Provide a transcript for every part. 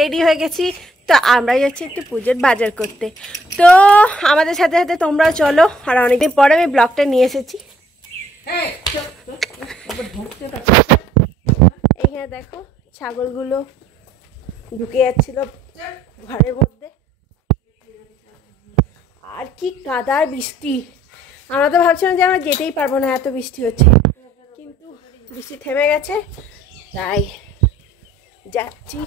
Ready হয়ে গেছি। তো আমরাই যাচ্ছি একটু পুজোর বাজার করতে। তো আমাদের সাথে সাথে তোমরাও চলো। আর অনেকদিন পরে আমি ব্লগটা নিয়ে এসেছি। এইখানে দেখো ছাগলগুলো ঢুকে যাচ্ছিল ঘরের মধ্যে। আর কি কাদার বৃষ্টি, আমরা তো ভাবছিলাম যে আমরা যেতেই পারবো না, এত বৃষ্টি হচ্ছে। কিন্তু বৃষ্টি থেমে গেছে, তাই যাচ্ছি।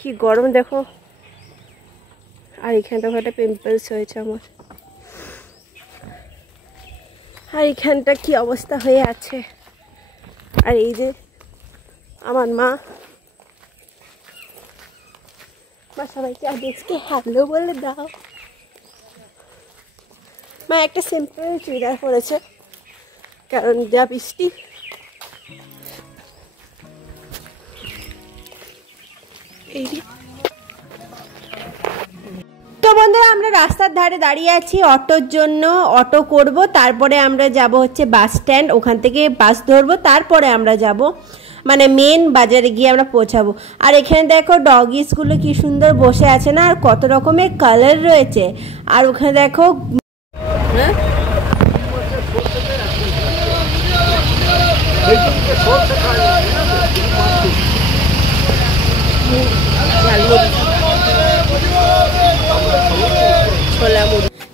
কি গরম দেখো। আর এখানে দেখো একটা পিম্পলস হয়েছে আমার। আর এখানটা কি অবস্থা হয়ে আছে। আর এই যে আমার মা সবাইকে আজকে হ্যালো বলে দাও। মা একটা সিম্পল চুড়িদার পরেছে, কারণ যা বৃষ্টি। তো বন্ধুরা আমরা রাস্তার ধারে দাঁড়িয়ে আছি অটোর জন্য। অটো করব, তারপরে আমরা যাব হচ্ছে বাস স্ট্যান্ড, ওখান থেকে বাস ধরবো, তারপরে আমরা যাব মানে মেন বাজারে গিয়ে আমরা পৌঁছাবো। আর এখানে দেখো ডগিসগুলো কি সুন্দর বসে আছে না, আর কত রকমের কালার রয়েছে। আর ওখানে দেখো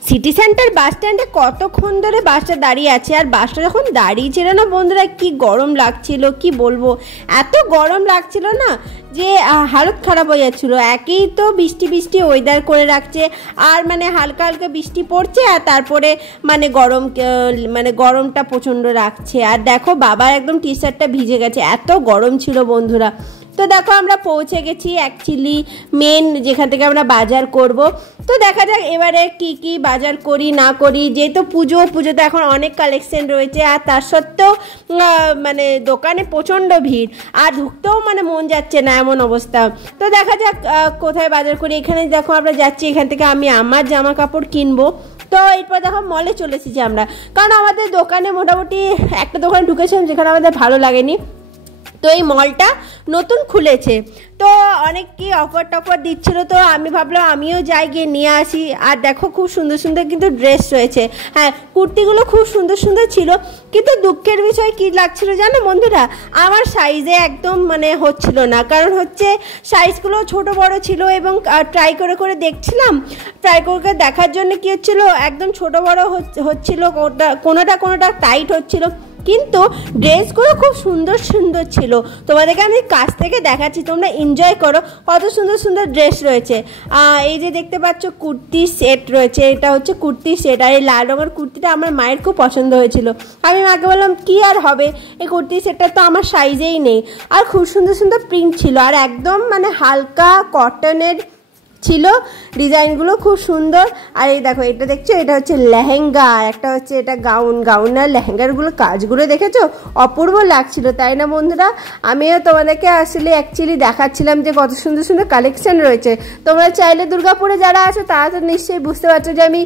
সিটি সেন্টার বাস স্ট্যান্ডে কতক্ষণ ধরে বাসটা দাঁড়িয়ে আছে। আর বাসটা যখন দাঁড়িয়ে ছিল না বন্ধুরা, কি গরম লাগছিল কি বলবো। এত গরম লাগছিল না যে হালত খারাপ হয়ে যাচ্ছিল। একেই তো বৃষ্টি বৃষ্টি ওয়েদার করে রাখছে, আর মানে হালকা হালকা বৃষ্টি পড়ছে, আর তারপরে মানে গরমটা প্রচণ্ড রাখছে। আর দেখো বাবার একদম টি শার্টটা ভিজে গেছে, এত গরম ছিল বন্ধুরা। তো দেখো আমরা পৌঁছে গেছি অ্যাকচুয়ালি মেন যেখান থেকে আমরা বাজার করব। তো দেখা যাক এবারে কি কি বাজার করি না করি। যেহেতু পুজোতে এখন অনেক কালেকশন রয়েছে, আর তার সত্ত্বেও মানে দোকানে প্রচণ্ড ভিড়, আর ঢুকতেও মানে মন যাচ্ছে না এমন অবস্থা। তো দেখা যাক কোথায় বাজার করি। এখানে দেখো আমরা যাচ্ছি, এখান থেকে আমি আমার জামা কাপড় কিনবো। তো এরপর দেখো মলে চলে এসেছি আমরা, কারণ আমাদের দোকানে মোটামুটি একটা দোকানে ঢুকেছিলাম যেখানে আমাদের ভালো লাগেনি। তো এই মলটা নতুন খুলেছে, তো অনেক কি অফার টফার দিচ্ছিলো, তো আমি ভাবলাম আমিও যাই, গিয়ে নিয়ে আসি। আর দেখো খুব সুন্দর সুন্দর কিন্তু ড্রেস রয়েছে। হ্যাঁ, কুর্তিগুলো খুব সুন্দর সুন্দর ছিল, কিন্তু দুঃখের বিষয় কি লাগছিল জানো বন্ধুরা, আমার সাইজে একদম মানে হচ্ছিল না। কারণ হচ্ছে সাইজগুলো ছোট বড় ছিল, এবং ট্রাই করে করে দেখছিলাম, ট্রাই করে দেখার জন্য কি হচ্ছিল, একদম ছোট বড় হচ্ছিল, কোনোটা টাইট হচ্ছিল। কিন্তু ড্রেসগুলো খুব সুন্দর সুন্দর ছিল। তোমাদেরকে আমি কাছ থেকে দেখাচ্ছি, তোমরা এনজয় করো, কত সুন্দর সুন্দর ড্রেস রয়েছে। এই যে দেখতে পাচ্ছ কুর্তি সেট রয়েছে, এটা হচ্ছে কুর্তি সেট। আর এই লাল রঙের কুর্তিটা আমার মায়ের খুব পছন্দ হয়েছিল। আমি মাকে বললাম কি আর হবে, এই কুর্তি সেটটা তো আমার সাইজেই নেই। আর খুব সুন্দর সুন্দর প্রিন্ট ছিল, আর একদম মানে হালকা কটনের ছিল, ডিজাইনগুলো খুব সুন্দর। আর এই দেখো এটা দেখছো, এটা হচ্ছে লেহেঙ্গা, আর একটা হচ্ছে এটা গাউন। আর লেহেঙ্গারগুলো কাজগুলো দেখেছো, অপূর্ব লাগছিল, তাই না বন্ধুরা? আমিও তোমাদেরকে আসলে অ্যাকচুয়ালি দেখাচ্ছিলাম যে কত সুন্দর সুন্দর কালেকশন রয়েছে। তোমরা চাইলে দুর্গাপুরে যারা আছো তারা তো নিশ্চয়ই বুঝতে পারছো যে আমি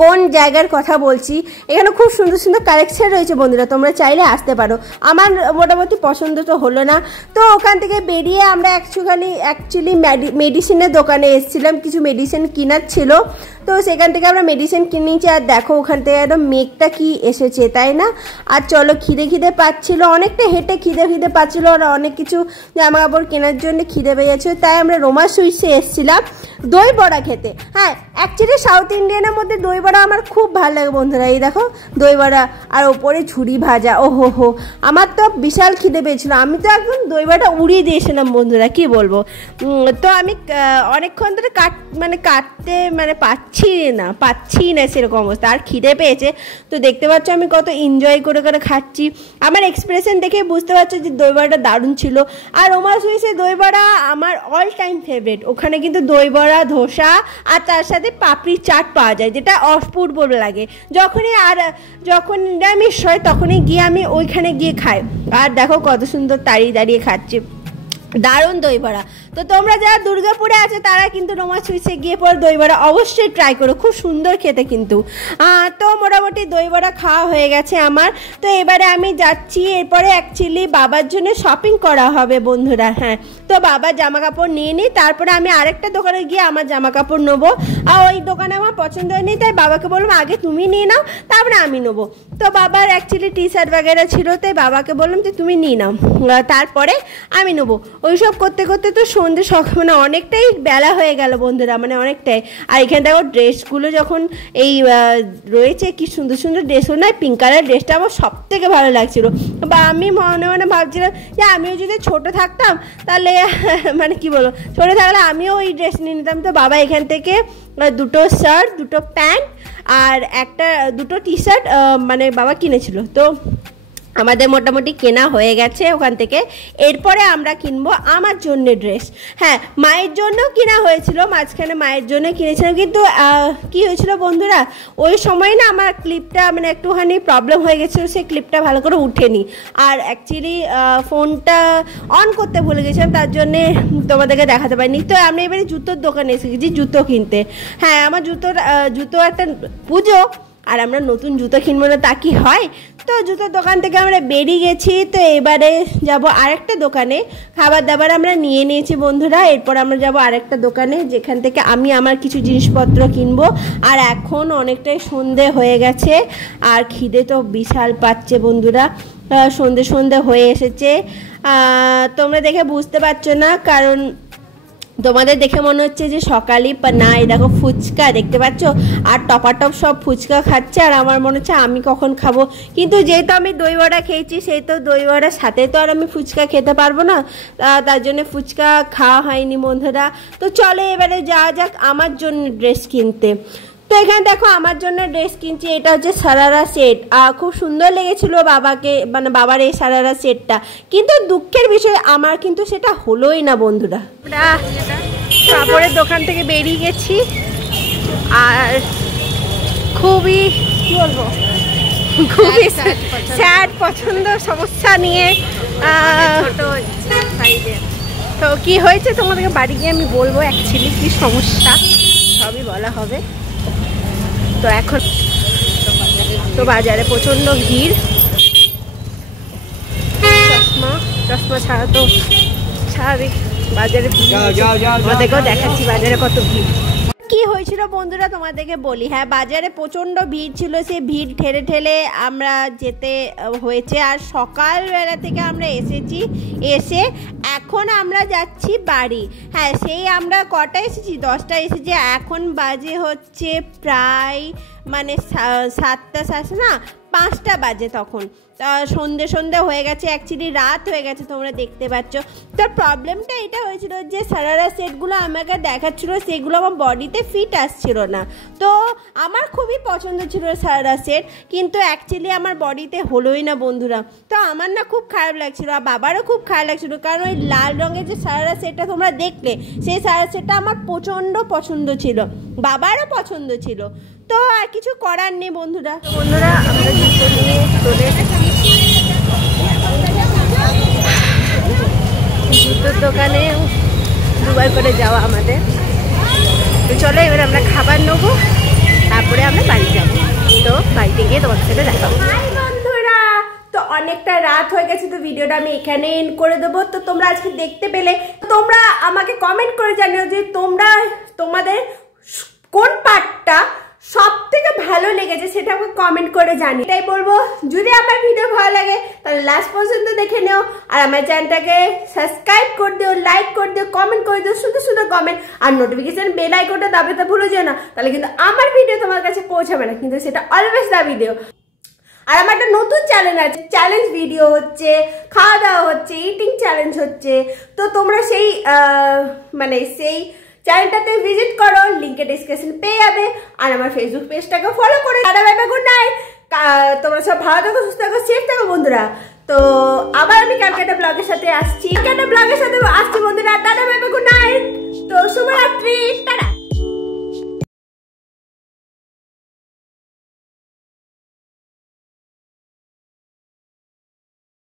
কোন জায়গার কথা বলছি। এখানে খুব সুন্দর সুন্দর কালেকশন রয়েছে বন্ধুরা, তোমরা চাইলে আসতে পারো। আমার মোটামুটি পছন্দ তো হলো না, তো ওখান থেকে বেরিয়ে আমরা অ্যাকচুয়ালি মেডিসিনের দোকানে এসেছিলাম, কিছু মেডিসিন কেনার ছিল। তো সেখান থেকে আমরা মেডিসিন কিনেছি। আর দেখো ওখান থেকে একদম মেঘটা কি এসেছে, তাই না? আর চলো, খিদে পাচ্ছিল, অনেকটা হেঁটে খিদে পাচ্ছিলো, আর অনেক কিছু জামা কাপড় কেনার জন্য খিদে পেয়েছিল। তাই আমরা রোমা সুইটসে এসেছিলাম দই বড়া খেতে। হ্যাঁ, অ্যাকচুয়ালি সাউথ ইন্ডিয়ানের মধ্যে দই বড়া আমার খুব ভালো লাগে বন্ধুরা। এই দেখো দই বড়া, আর ওপরে ঝুড়ি ভাজা, ওহো আমার তো বিশাল খিদে পেয়েছিল। আমি তো একদম দই বড়াটা উড়িয়ে দিয়েছিলাম বন্ধুরা, কি বলবো। তো আমি অনেকক্ষণ ধরে কাটতে পাচ্ছি না সেরকম অবস্থা, আর খিদে পেয়েছে। তো দেখতে পাচ্ছ আমি কত এনজয় করে খাচ্ছি। আমার এক্সপ্রেশন দেখে বুঝতে পারছো যে দই বড়াটা দারুণ ছিল। আর রোমা সুইটসের দই বড়া আমার অল টাইম ফেভারিট। ওখানে কিন্তু দই বড়া, ধোসা, আর তার সাথে পাপড়ি চাট পাওয়া যায়, যেটা অপূর্ব লাগে। যখন নিরামিষ হয় তখনই গিয়ে আমি ওইখানে গিয়ে খাই। আর দেখো কত সুন্দর দাঁড়িয়ে খাচ্ছি। দারুণ দই বড়া। তো তোমরা যারা দুর্গাপুরে আছে তারা কিন্তু রোমা সুইটসে গিয়ে পরে দই বড়া অবশ্যই ট্রাই করো, খুব সুন্দর খেতে কিন্তু। তো মোটামুটি দই বড়া খাওয়া হয়ে গেছে আমার। তো এবারে আমি যাচ্ছি, এরপরে অ্যাকচুয়ালি বাবার জন্য শপিং করা হবে বন্ধুরা। হ্যাঁ, তো বাবার জামা কাপড় নিয়ে নিই, তারপরে আমি আরেকটা দোকানে গিয়ে আমার জামা কাপড় নেবো। আর ওই দোকানে আমার পছন্দ হয়নি, তাই বাবাকে বললাম আগে তুমি নিয়ে নাও তারপরে আমি নেবো। তো বাবার অ্যাকচুয়ালি টি শার্ট বাগেরা ছিল, তাই বাবাকে বললাম যে তুমি নিয়ে নাও তারপরে আমি নেবো। ওইসব করতে করতে তো সন্ধ্যে মানে অনেকটাই বেলা হয়ে গেল বন্ধুরা, মানে অনেকটাই। আর এখানে দেখো ড্রেসগুলো যখন এই রয়েছে, কি সুন্দর সুন্দর ড্রেসও নয়, পিঙ্ক কালার ড্রেসটা আমার সব থেকে ভালো লাগছিল। বা আমি মনে মনে ভাবছিলাম যে আমিও যদি ছোট থাকতাম তাহলে মানে কি বলবো, ছোট থাকলে আমিও ওই ড্রেস নিয়ে নিতাম। তো বাবা এখান থেকে দুটো শার্ট, দুটো প্যান্ট আর দুটো টি শার্ট মানে বাবা কিনেছিল। তো আমাদের মোটামুটি কেনা হয়ে গেছে ওখান থেকে। এরপরে আমরা কিনবো আমার জন্য ড্রেস। হ্যাঁ, মায়ের জন্য কেনা হয়েছিল, মাঝখানে মায়ের জন্য কিনেছিলাম, কিন্তু কি হয়েছিল বন্ধুরা, ওই সময় না আমার ক্লিপটা মানে একটুখানি প্রবলেম হয়ে গেছিলো, সেই ক্লিপটা ভালো করে উঠেনি। আর অ্যাকচুয়ালি ফোনটা অন করতে ভুলে গেছিলাম, তার জন্যে তোমাদেরকে দেখাতে পারিনি। তো আমি এবারে জুতোর দোকানে এসে গেছি জুতো কিনতে। হ্যাঁ, আমার জুতো একটা পুজো, আর আমরা নতুন জুতো কিনবো না তা কি হয়। তো জুতোর দোকান থেকে আমরা বেরিয়ে গেছি। তো এবারে যাব আরেকটা দোকানে, খাবার দাবার আমরা নিয়ে নিয়েছি বন্ধুরা। এরপর আমরা যাব আরেকটা দোকানে, যেখান থেকে আমি আমার কিছু জিনিসপত্র কিনবো। আর এখন অনেকটাই সন্ধে হয়ে গেছে, আর খিদে তো বিশাল পাচ্ছে বন্ধুরা, সন্ধে হয়ে এসেছে। তোমরা দেখে বুঝতে পারছো না, কারণ তোমাদের দেখে মনে হচ্ছে যে সকালই না। এই দেখো ফুচকা দেখতে পাচ্ছ, আর টপাটপ সব ফুচকা খাচ্ছে, আর আমার মনে হচ্ছে আমি কখন খাবো। কিন্তু যেহেতু আমি দই বড়া খেয়েছি, সেই তো দই বড়ার সাথে তো আর আমি ফুচকা খেতে পারবো না, তার জন্য ফুচকা খাওয়া হয়নি বন্ধুরা। তো চলো এবারে যাওয়া যাক আমার জন্য ড্রেস কিনতে। তো এখানে দেখো আমার জন্য ড্রেস কিনছি, এটা হচ্ছে সারারা সেট। খুব সুন্দর লেগেছিল বাবাকে, মানে বাবার এই সারারা সেটটা, কিন্তু দুঃখের বিষয় আমার কিন্তু সেটা হলোই না বন্ধুরা। আমরা কাপড়ের দোকান থেকে বেরিয়ে গেছি, আর খুবই কি বলবো, খুবই স্যাড পছন্দ সমস্যা নিয়ে। তো কি হয়েছে তোমাদেরকে বাড়ি গিয়ে আমি বলবো, অ্যাকচুয়ালি কি সমস্যা সবই বলা হবে। তো এখন তো বাজারে প্রচন্ড ভিড়, চশমা ছাড়া তো স্বাভাবিক, বাজারে আমাদেরকেও দেখাচ্ছি বাজারে কত ভিড়। কি হয়েছিল বন্ধুরা তোমাদেরকে বলি। হ্যাঁ, বাজারে প্রচণ্ড ভিড় ছিল, সেই ভিড় ঠেলে ঠেলে আমরা যেতে হয়েছে। আর সকালবেলা থেকে আমরা এসে এখন আমরা যাচ্ছি বাড়ি। হ্যাঁ, সেই আমরা কটায় এসেছি, 10টায় এসেছি, এখন বাজে হচ্ছে প্রায় মানে 7টা না 5টা বাজে। তখন সন্ধে হয়ে গেছে, অ্যাকচুয়ালি রাত হয়ে গেছে, তোমরা দেখতে পাচ্ছ। তো প্রবলেমটা এটা হয়েছিল যে সারারা সেটগুলো আমাকে দেখাচ্ছিল, সেগুলো আমার বডিতে ফিট আসছিল না। তো আমার খুবই পছন্দ ছিল সারারা সেট, কিন্তু অ্যাকচুয়ালি আমার বডিতে হলোই না বন্ধুরা। তো আমার না খুব খারাপ লাগছিল, আর বাবারও খুব খারাপ লাগছিল, কারণ ওই লাল রঙের যে সারারা সেটটা তোমরা দেখলে, সেই সারারা সেটটা আমার প্রচণ্ড পছন্দ ছিল, বাবারও পছন্দ ছিল। তো আর কিছু করার নেই বন্ধুরা। আমরা জুতো নিয়ে চলে এসেছি জুতোর দোকানে, দুবার করে যাওয়া আমাদের। তো চলো এবার আমরা খাবার নেবো, তারপরে আমরা বাড়ি যাবো। তো বাড়িতে গিয়ে তোমাদের সাথে দেখা হবে। বন্ধুরা, তো অনেকটা রাত হয়ে গেছে, তো ভিডিওটা আমি এখানে এন্ড করে দেবো। তো তোমরা আজকে দেখতে পেলে, তোমরা আমাকে কমেন্ট করে জানিও যে তোমাদের কোন পার্টটা সব থেকে ভালো লেগেছে, সেটা আমাকে কমেন্ট করে জানি। এটাই বলবো, যদি আমার ভিডিও ভালো লাগে তাহলে লাস্ট পর্যন্ত দেখে নিও, আর আমার চ্যানেলটাকে সাবস্ক্রাইব করে দিও, লাইক করে দিও, কমেন্ট করে দিও, সুন্দর সুন্দর কমেন্ট, আর নোটিফিকেশন বেল আইকনটা দাবাতে ভুলে যেও না, তাহলে কিন্তু আমার ভিডিও তোমার কাছে পৌঁছাবে না, কিন্তু সেটা অলওয়েজ দাবি দিও। আর আমার একটা নতুন চ্যানেল আছে, চ্যালেঞ্জ ভিডিও হচ্ছে, খাওয়া দাওয়া হচ্ছে, ইটিং চ্যালেঞ্জ হচ্ছে। তো তোমরা সেই সেই চ্যানেলটাতে ভিজিট করো, লিঙ্কে ডিসক্রিপশন পেয়ে যাবে, আর আমার ফেসবুক পেজটাকে ফলো করে। Tata bye bye, good night. তোমরা সব ভালো থাকো, সুস্থ থাকো, সেফ থাকো বন্ধুরা। তো আবার আমি কালকে একটা ব্লগের সাথে আসছি বন্ধুরা। Tata bye bye, good night. তো শুভরাত্রি, টাটা।